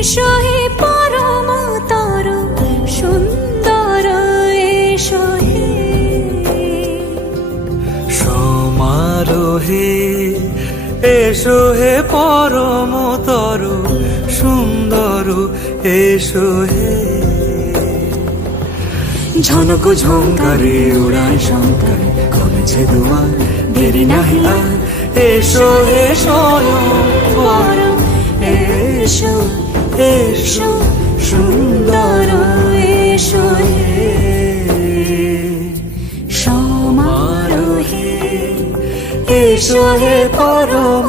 এসো হে পরম তরু সুন্দর এসো হে সমারোহে এসো হে পরম তরু সুন্দর এসো হে ঝনক ঝঙ্কারে উড়ায় শঙ্কার কমেছে দুয়ার দেরি নাহি আর এসো হে স্বয়ং পরম এসো এসো সুন্দর এসো হে সমারোহে এসো হে পরম